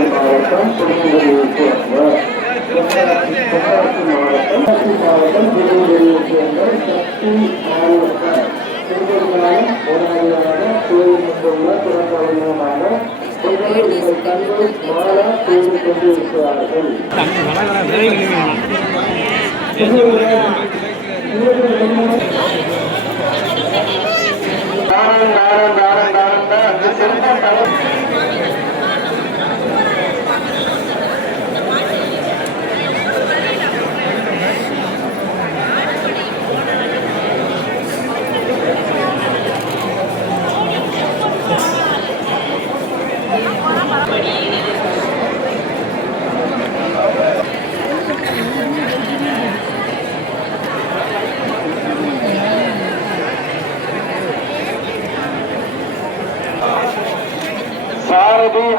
நாகை மாவட்டம் புதுச்சேரியை சேர்ந்த தென்காசி மாவட்டம் தென்காசி மாவட்டம் புதுச்சேரியை சேர்ந்த சக்தி மாவட்டம் திருவண்ணாமலை போராளியாக கோயிலுக்குள்ள பிறந்தவர்களுமாக உங்களுடைய கண்கள் மாற செய்து கொண்டிருக்கிறார்கள் தானம் தானம் தானம் தானம் தான் அந்த செல்வம்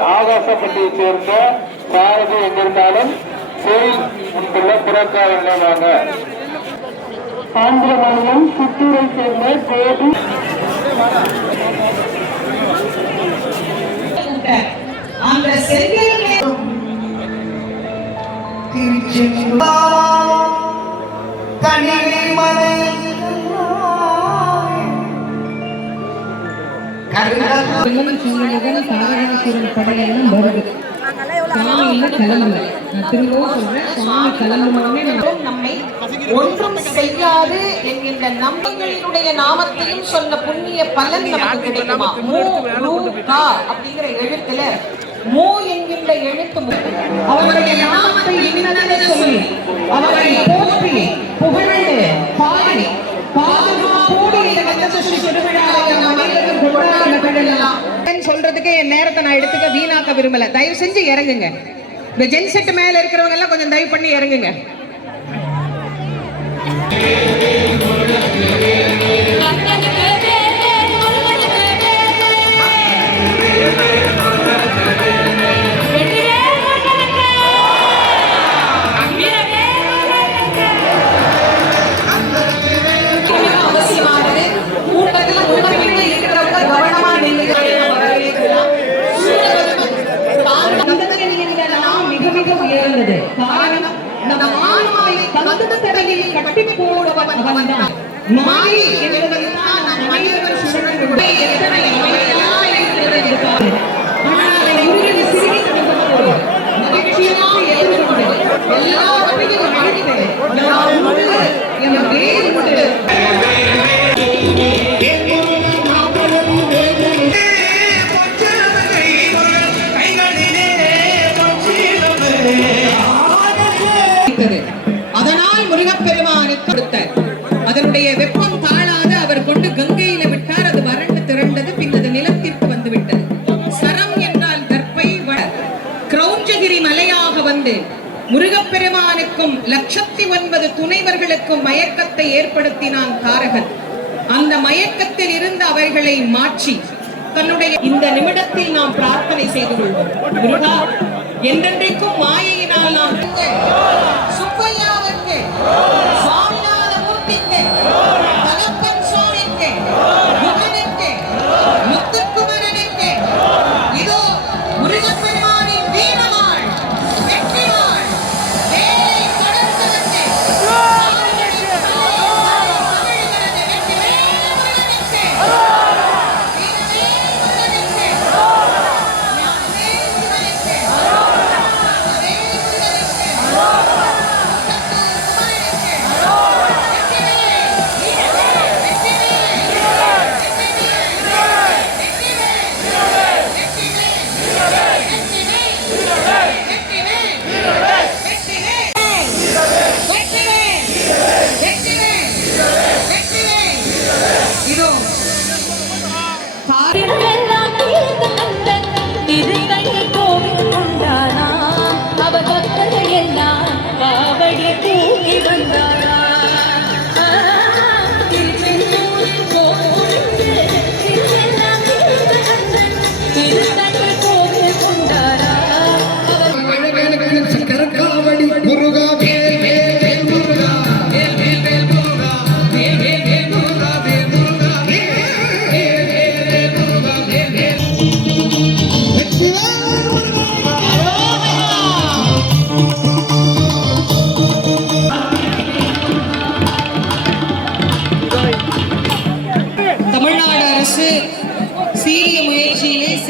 ஆகாசப்பட்டியை சேர்ந்த சாரதி எங்கிருந்தாலும் கோயில் முன்புள்ள புறக்காரங்க வாங்க ஆந்திர மாநிலம் சித்தூரை சேர்ந்த கோபி அந்த செங்கல் படையெல்லாம் வருது நான் திரும்பவும் சொல்றேன் கிளம்புனோடனே நம்மை ஒன்றும் செய்யாது என்கின்ற நம்பங்களினுடைய நாமத்தையும் சொன்ன புண்ணிய பலன் நமக்கு கிடைக்குமா அப்படிங்கிற எழுத்துல மூ என்கின்ற எழுத்து அவருடைய நாமத்தை சொல்லி அவருடைய விரும்பல. தயவு செஞ்சு இறங்குங்க. இந்த ஜென்செட் மேல இருக்கிறவங்க எல்லாம் கொஞ்சம் தயவு பண்ணி இறங்குங்க. போடுவன் அவன்தான் மாயை என்பதுதான் நம் மனிதர்கள் சுழன்று எத்தனை ஆனால் அதை சிறுகி மகிழ்ச்சியாக எதிர்கொண்டு எல்லாவற்றையும் உண்டு வேறு உண்டு. முருகப்பெருமானுக்கும் லட்சத்தி ஒன்பது துணைவர்களுக்கும் மயக்கத்தை ஏற்படுத்தினான் தாரகன் அந்த மயக்கத்தில் இருந்து அவர்களை மாற்றி தன்னுடைய இந்த நிமிடத்தில் நாம் பிரார்த்தனை செய்து கொள்வோம். முருகா என்றென்றைக்கும் மாயையினால் நாம் சுப்பையாவிற்கு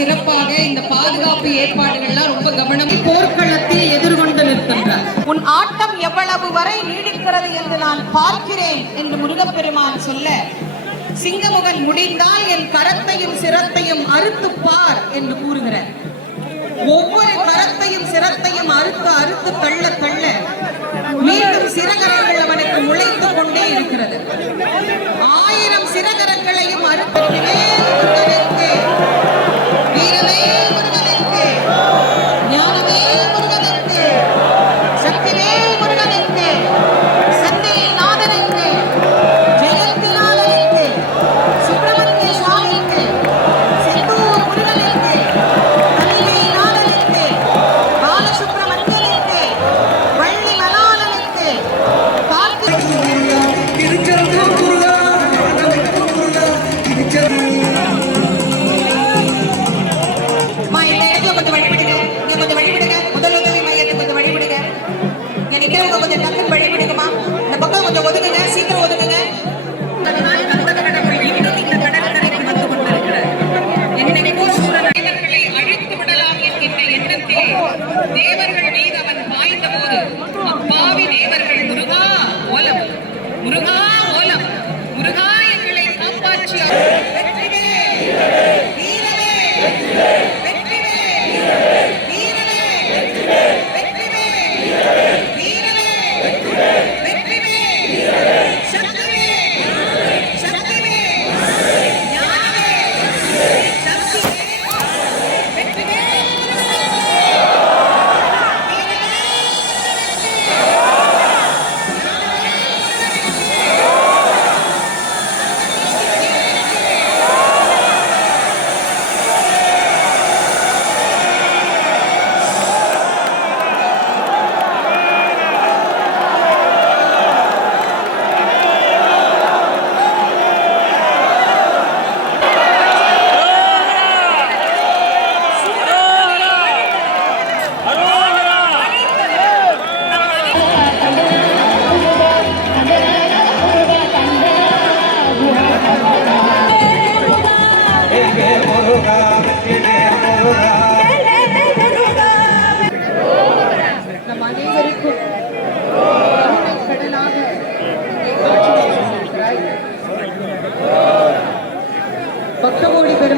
பாதுகாப்பு ஏற்பாடுகள்லாம் ரொம்ப கவனம். போர்க்களத்தை எதிர்கொண்டு நிற்கின்றார். உன் ஆட்டம் எவ்வளவு வரை நீடிக்கிறது என்று நான் பார்க்கிறேன் என்று முருகப்பெருமான் சொல்ல சிங்கமுகன் முடிந்தால் என் கரத்தையும் சிரத்தையும் அறுத்துப் பார் என்று கூறுகிறார். ஒவ்வொரு கரத்தையும் சிரத்தையும் அறுத்து அறுத்து தள்ள தள்ள மீண்டும் சிறகரங்கள் அவனுக்கு முளைத்துக் கொண்டே இருக்கிறது. ஆயிரம் சிறகரங்களையும் அறுப்பதற்கு இங்க நிக்கிறவங்க கொஞ்சம் டக்குன்னு பிடிக்குமா இந்த பக்கம் கொஞ்சம் ஒதுங்குங்க. சீக்கிரம் ஒதுங்குங்க. விடலாம் தேவர்கள் மீது அவன் பாய்ந்தபோது அப்பாவி தேவர்கள் முருகா ஓலம் முருகா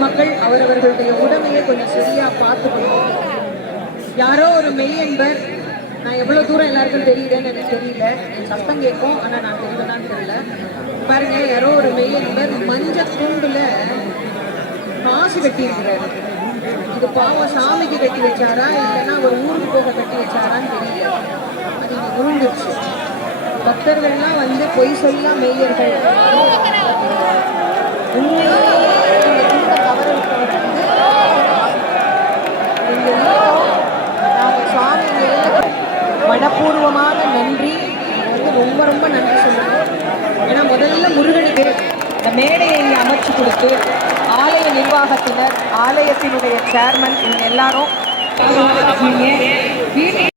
மக்கள் அவரவர்களுடைய உடமையை கொஞ்சம் சரியா பார்த்துக்கணும். யாரோ ஒரு மெய் என்பர் நான் எவ்வளவு தூரம் எல்லாருக்கும் தெரியுதுன்னு எனக்கு தெரியல. என் சத்தம் கேட்கும் ஆனா நான் தெரியுதான்னு தெரியல. பாருங்க யாரோ ஒரு மெய் என்பர் மஞ்ச துண்டுல காசு கட்டி இருக்கிறாரு இது பாவம் சாமிக்கு கட்டி வச்சாரா இல்லைன்னா ஒரு ஊருக்கு போக கட்டி வச்சாரான்னு தெரியல. அது இங்க உருண்டுச்சு பக்தர்கள்லாம் வந்து பொய் சொல்லா மெய்யர்கள். உண்மையிலேயே மனப்பூர்வமான நன்றி. வந்து ரொம்ப ரொம்ப நன்றி சொல்லணும். ஏன்னா முதல்ல முருகனுக்கு இந்த மேடையை அமைச்சு கொடுத்து ஆலய நிர்வாகத்தினர் ஆலயத்தினுடைய சேர்மன் இவங்க எல்லாரும்.